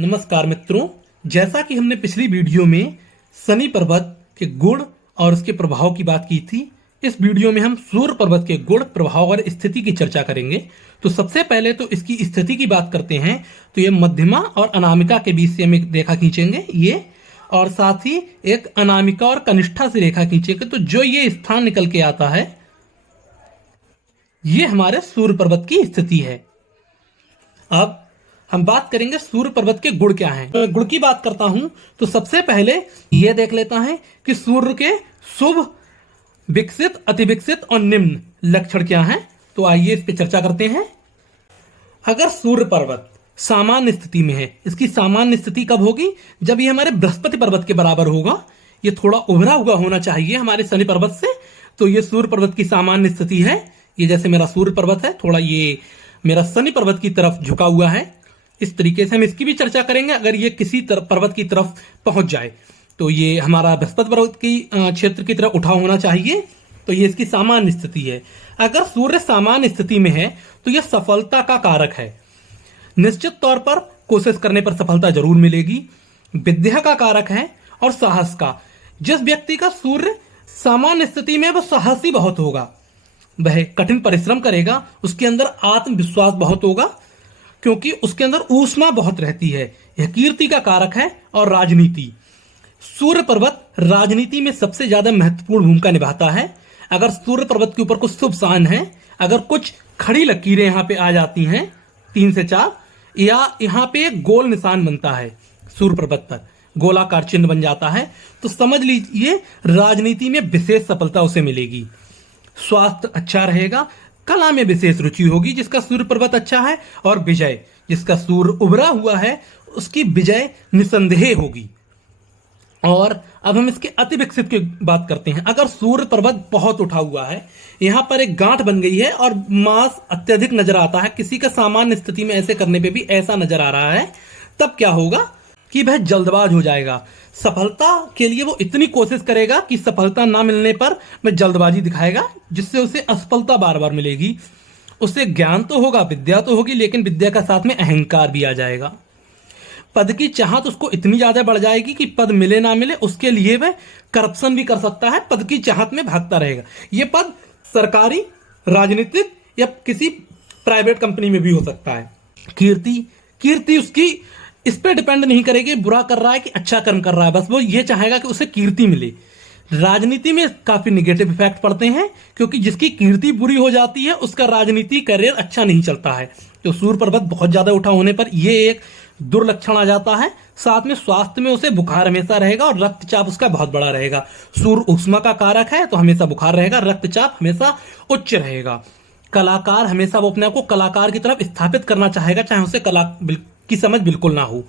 नमस्कार मित्रों, जैसा कि हमने पिछली वीडियो में शनि पर्वत के गुण और उसके प्रभाव की बात की थी, इस वीडियो में हम सूर्य पर्वत के गुण, प्रभाव और स्थिति की चर्चा करेंगे। तो सबसे पहले तो इसकी स्थिति की बात करते हैं। तो ये मध्यमा और अनामिका के बीच से हम एक रेखा खींचेंगे ये, और साथ ही एक अनामिका और कनिष्ठा से रेखा खींचेंगे। तो जो ये स्थान निकल के आता है, ये हमारे सूर्य पर्वत की स्थिति है। अब हम बात करेंगे सूर्य पर्वत के गुण क्या हैं। तो गुण की बात करता हूं तो सबसे पहले यह देख लेता है कि सूर्य के शुभ, विकसित, अति विकसित और निम्न लक्षण क्या हैं। तो आइए इस पे चर्चा करते हैं। अगर सूर्य पर्वत सामान्य स्थिति में है, इसकी सामान्य स्थिति कब होगी? जब ये हमारे बृहस्पति पर्वत के बराबर होगा। ये थोड़ा उभरा हुआ होना चाहिए हमारे शनि पर्वत से। तो ये सूर्य पर्वत की सामान्य स्थिति है। ये जैसे मेरा सूर्य पर्वत है, थोड़ा ये मेरा शनि पर्वत की तरफ झुका हुआ है। इस तरीके से हम इसकी भी चर्चा करेंगे। अगर ये किसी पर्वत की तरफ पहुंच जाए तो ये हमारा बृहस्पति पर्वत की क्षेत्र की तरफ उठा होना चाहिए। तो ये इसकी सामान्य स्थिति है। अगर सूर्य सामान्य स्थिति में है तो यह सफलता का कारक है। निश्चित तौर पर कोशिश करने पर सफलता जरूर मिलेगी। विद्या का कारक है और साहस का। जिस व्यक्ति का सूर्य सामान्य स्थिति में, वह साहसी बहुत होगा, वह कठिन परिश्रम करेगा, उसके अंदर आत्मविश्वास बहुत होगा क्योंकि उसके अंदर ऊष्मा बहुत रहती है। यह कीर्ति का कारक है और राजनीति। सूर्य पर्वत राजनीति में सबसे ज्यादा महत्वपूर्ण भूमिका निभाता है। अगर सूर्य पर्वत के ऊपर कुछ शुभ साइन है, अगर कुछ खड़ी लकीरें यहाँ पे आ जाती हैं 3 से 4, या यहाँ पे एक गोल निशान बनता है सूर्य पर्वत पर, गोलाकार चिन्ह बन जाता है, तो समझ लीजिए राजनीति में विशेष सफलता उसे मिलेगी। स्वास्थ्य अच्छा रहेगा, कला में विशेष रुचि होगी जिसका सूर्य पर्वत अच्छा है, और विजय, जिसका सूर्य उभरा हुआ है, उसकी विजय निसंदेह होगी। और अब हम इसके अति विकसित की बात करते हैं। अगर सूर्य पर्वत बहुत उठा हुआ है, यहां पर एक गांठ बन गई है और मास अत्यधिक नजर आता है, किसी का सामान्य स्थिति में ऐसे करने पे भी ऐसा नजर आ रहा है, तब क्या होगा कि वह जल्दबाज हो जाएगा। सफलता के लिए वो इतनी कोशिश करेगा कि सफलता ना मिलने पर वह जल्दबाजी दिखाएगा, जिससे उसे असफलता बार बार मिलेगी। उसे ज्ञान तो होगा, विद्या तो होगी, लेकिन विद्या का साथ में अहंकार भी आ जाएगा। पद की चाहत उसको इतनी ज्यादा बढ़ जाएगी कि पद मिले ना मिले उसके लिए वह करप्शन भी कर सकता है, पद की चाहत में भागता रहेगा। ये पद सरकारी, राजनीतिक या किसी प्राइवेट कंपनी में भी हो सकता है। कीर्ति उसकी इस पे डिपेंड नहीं करेगी बुरा कर रहा है कि अच्छा कर्म कर रहा है, बस वो ये चाहेगा कि उसे कीर्ति मिले। राजनीति में काफी निगेटिव इफेक्ट पड़ते हैं क्योंकि जिसकी कीर्ति बुरी हो जाती है उसका राजनीति करियर अच्छा नहीं चलता है। तो सूर्य पर्वत बहुत ज्यादा उठा होने पर ये एक दुर्लक्षण आ जाता है। साथ में स्वास्थ्य में उसे बुखार हमेशा रहेगा और रक्तचाप उसका बहुत बड़ा रहेगा। सूर्य ऊष्मा का कारक है तो हमेशा बुखार रहेगा, रक्तचाप हमेशा उच्च रहेगा। कलाकार हमेशा वो अपने आप को कलाकार की तरफ स्थापित करना चाहेगा, चाहे उसे कला की समझ बिल्कुल ना हो।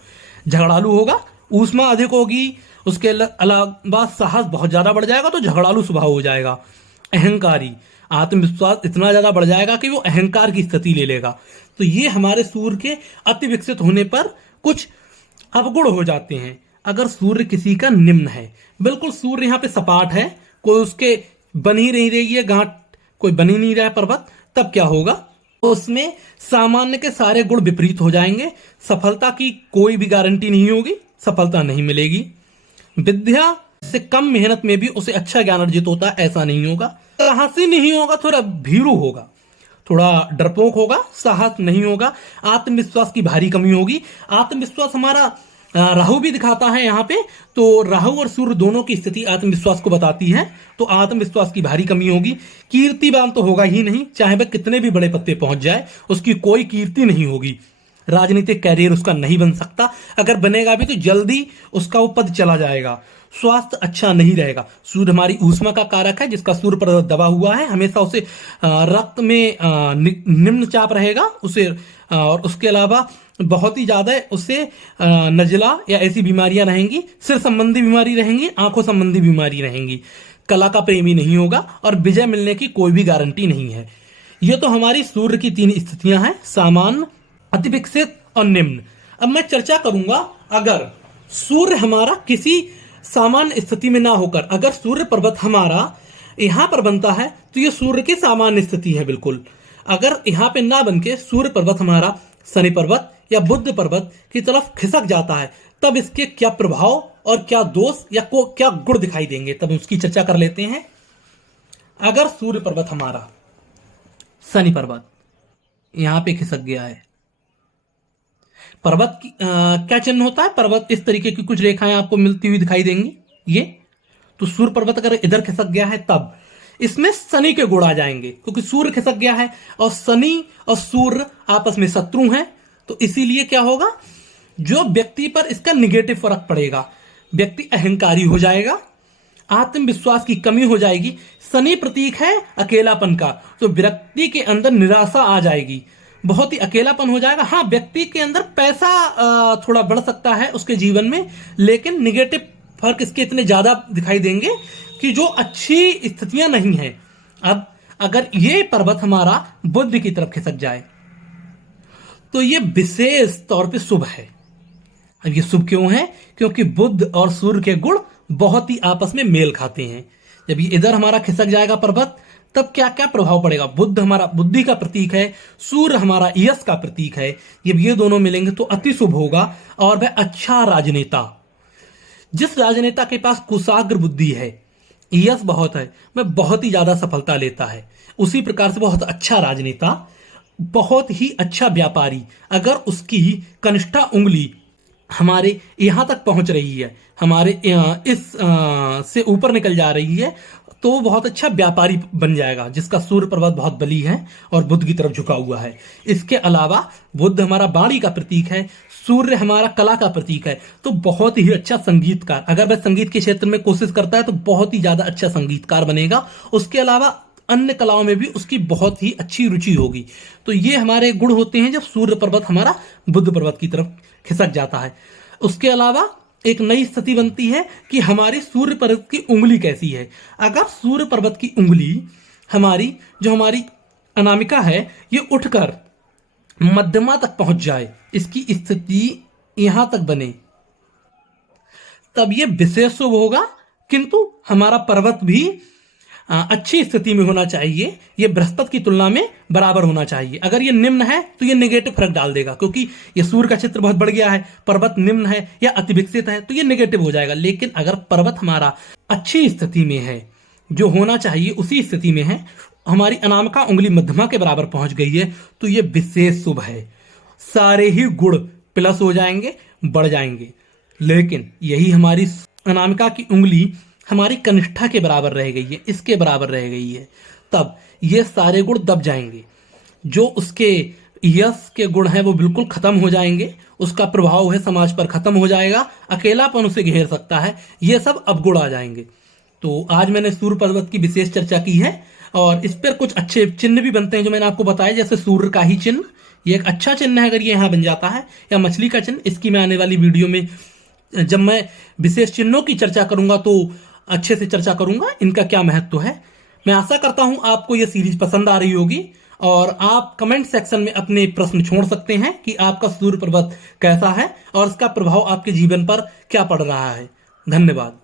झगड़ालू होगा, ऊष्मा अधिक होगी, उसके अलावा साहस बहुत ज्यादा बढ़ जाएगा तो झगड़ालू स्वभाव हो जाएगा। अहंकारी, आत्मविश्वास इतना ज्यादा बढ़ जाएगा कि वो अहंकार की स्थिति ले लेगा। तो ये हमारे सूर्य के अति विकसित होने पर कुछ अवगुण हो जाते हैं। अगर सूर्य किसी का निम्न है, बिल्कुल सूर्य यहाँ पे सपाट है, कोई उसके बन ही नहीं रही है गांठ, कोई बन ही नहीं रहा है पर्वत, तब क्या होगा? तो उसमें सामान्य के सारे गुण विपरीत हो जाएंगे। सफलता की कोई भी गारंटी नहीं होगी, सफलता नहीं मिलेगी। विद्या से कम मेहनत में भी उसे अच्छा ज्ञान अर्जित होता है, ऐसा नहीं होगा। साहसी नहीं होगा, थोड़ा भीरू होगा, थोड़ा डरपोक होगा, साहस नहीं होगा। आत्मविश्वास की भारी कमी होगी। आत्मविश्वास हमारा राहु भी दिखाता है यहाँ पे, तो राहु और सूर्य दोनों की स्थिति आत्मविश्वास को बताती है। तो आत्मविश्वास की भारी कमी होगी। कीर्तिवान तो होगा ही नहीं, चाहे वह कितने भी बड़े पत्ते पहुंच जाए, उसकी कोई कीर्ति नहीं होगी। राजनीतिक कैरियर उसका नहीं बन सकता, अगर बनेगा भी तो जल्दी उसका वो पद चला जाएगा। स्वास्थ्य अच्छा नहीं रहेगा। सूर्य हमारी ऊष्मा का कारक है, जिसका सूर्य पर दबा हुआ है, हमेशा उसे रक्त में निम्न चाप रहेगा उसे, और उसके अलावा बहुत ही ज्यादा उसे नजला या ऐसी बीमारियां रहेंगी, सिर संबंधी बीमारी रहेंगी, आंखों संबंधी बीमारी रहेंगी। कला का प्रेमी नहीं होगा और विजय मिलने की कोई भी गारंटी नहीं है। ये तो हमारी सूर्य की 3 स्थितियां हैं, सामान्य, अति विकसित और निम्न। अब मैं चर्चा करूंगा, अगर सूर्य हमारा किसी सामान्य स्थिति में ना होकर अगर सूर्य पर्वत हमारा यहां पर बनता है तो ये सूर्य की सामान्य स्थिति है बिल्कुल। अगर यहां पे ना बनके सूर्य पर्वत हमारा शनि पर्वत या बुध पर्वत की तरफ खिसक जाता है तब इसके क्या प्रभाव और क्या दोष या क्या गुण दिखाई देंगे, तब उसकी चर्चा कर लेते हैं। अगर सूर्य पर्वत हमारा शनि पर्वत यहां पे खिसक गया है, पर्वत की क्या चिन्ह होता है, पर्वत इस तरीके की कुछ रेखाएं आपको मिलती हुई दिखाई देंगी, ये तो सूर्य पर्वत अगर इधर खिसक गया है तब इसमें शनि के गुण आ जाएंगे, क्योंकि सूर्य खिसक गया है और शनि और सूर्य आपस में शत्रु हैं, तो इसीलिए क्या होगा, जो व्यक्ति पर इसका निगेटिव फर्क पड़ेगा, व्यक्ति अहंकारी हो जाएगा, आत्मविश्वास की कमी हो जाएगी। शनि प्रतीक है अकेलापन का, तो व्यक्ति के अंदर निराशा आ जाएगी, बहुत ही अकेलापन हो जाएगा। हाँ, व्यक्ति के अंदर पैसा थोड़ा बढ़ सकता है उसके जीवन में, लेकिन निगेटिव फर्क इसके इतने ज्यादा दिखाई देंगे कि जो अच्छी स्थितियां नहीं है। अब अगर ये पर्वत हमारा बुध की तरफ खिसक जाए तो ये विशेष तौर पे शुभ है। अब ये शुभ क्यों है, क्योंकि बुध और सूर्य के गुण बहुत ही आपस में मेल खाते हैं। जब ये इधर हमारा खिसक जाएगा पर्वत, तब क्या क्या प्रभाव पड़ेगा। बुध हमारा बुद्धि का प्रतीक है, सूर्य हमारा यश का प्रतीक है। जब ये दोनों मिलेंगे तो अति शुभ होगा और वह अच्छा राजनेता, जिस राजनेता के पास कुशाग्र बुद्धि है, यश बहुत है, वह बहुत ही ज्यादा सफलता लेता है। उसी प्रकार से बहुत अच्छा राजनेता, बहुत ही अच्छा व्यापारी, अगर उसकी कनिष्ठा उंगली हमारे यहां तक पहुंच रही है, हमारे इस से ऊपर निकल जा रही है, तो वो बहुत अच्छा व्यापारी बन जाएगा, जिसका सूर्य पर्वत बहुत बली है और बुध की तरफ झुका हुआ है। इसके अलावा बुध हमारा वाणी का प्रतीक है, सूर्य हमारा कला का प्रतीक है, तो बहुत ही अच्छा संगीतकार, अगर वह संगीत के क्षेत्र में कोशिश करता है तो बहुत ही ज्यादा अच्छा संगीतकार बनेगा। उसके अलावा अन्य कलाओं में भी उसकी बहुत ही अच्छी रुचि होगी। तो ये हमारे गुण होते हैं जब सूर्य पर्वत हमारा बुध पर्वत की तरफ खिसक जाता है। उसके अलावा एक नई स्थिति बनती है कि हमारी सूर्य पर्वत की उंगली कैसी है। अगर सूर्य पर्वत की उंगली हमारी, जो हमारी अनामिका है, ये उठकर मध्यमा तक पहुंच जाए, इसकी स्थिति यहां तक बने, तब ये विशेष शुभ होगा। किंतु हमारा पर्वत भी अच्छी स्थिति में होना चाहिए, ये बृहस्पति की तुलना में बराबर होना चाहिए। अगर ये निम्न है तो ये नेगेटिव फर्क डाल देगा, क्योंकि ये सूर्य का क्षेत्र बहुत बढ़ गया है, पर्वत निम्न है या अति विकसित है तो ये नेगेटिव हो जाएगा। लेकिन अगर पर्वत हमारा अच्छी स्थिति में है, जो होना चाहिए उसी स्थिति में है, हमारी अनामिका उंगली मध्यमा के बराबर पहुंच गई है, तो ये विशेष शुभ है। सारे ही गुण प्लस हो जाएंगे, बढ़ जाएंगे। लेकिन यही हमारी अनामिका की उंगली हमारी कनिष्ठा के बराबर रह गई है, इसके बराबर रह गई है, तब ये सारे गुण दब जाएंगे। जो उसके यश के गुण हैं वो बिल्कुल खत्म हो जाएंगे, उसका प्रभाव है समाज पर खत्म हो जाएगा, अकेलापन उसे घेर सकता है, ये सब अवगुण आ जाएंगे। तो आज मैंने सूर्य पर्वत की विशेष चर्चा की है और इस पर कुछ अच्छे चिन्ह भी बनते हैं जो मैंने आपको बताया, जैसे सूर्य का ही चिन्ह, ये एक अच्छा चिन्ह है अगर ये यहाँ बन जाता है, या मछली का चिन्ह। इसकी मैं आने वाली वीडियो में जब मैं विशेष चिन्हों की चर्चा करूंगा तो अच्छे से चर्चा करूंगा इनका क्या महत्व है। मैं आशा करता हूं आपको यह सीरीज पसंद आ रही होगी और आप कमेंट सेक्शन में अपने प्रश्न छोड़ सकते हैं कि आपका सूर्य पर्वत कैसा है और इसका प्रभाव आपके जीवन पर क्या पड़ रहा है। धन्यवाद।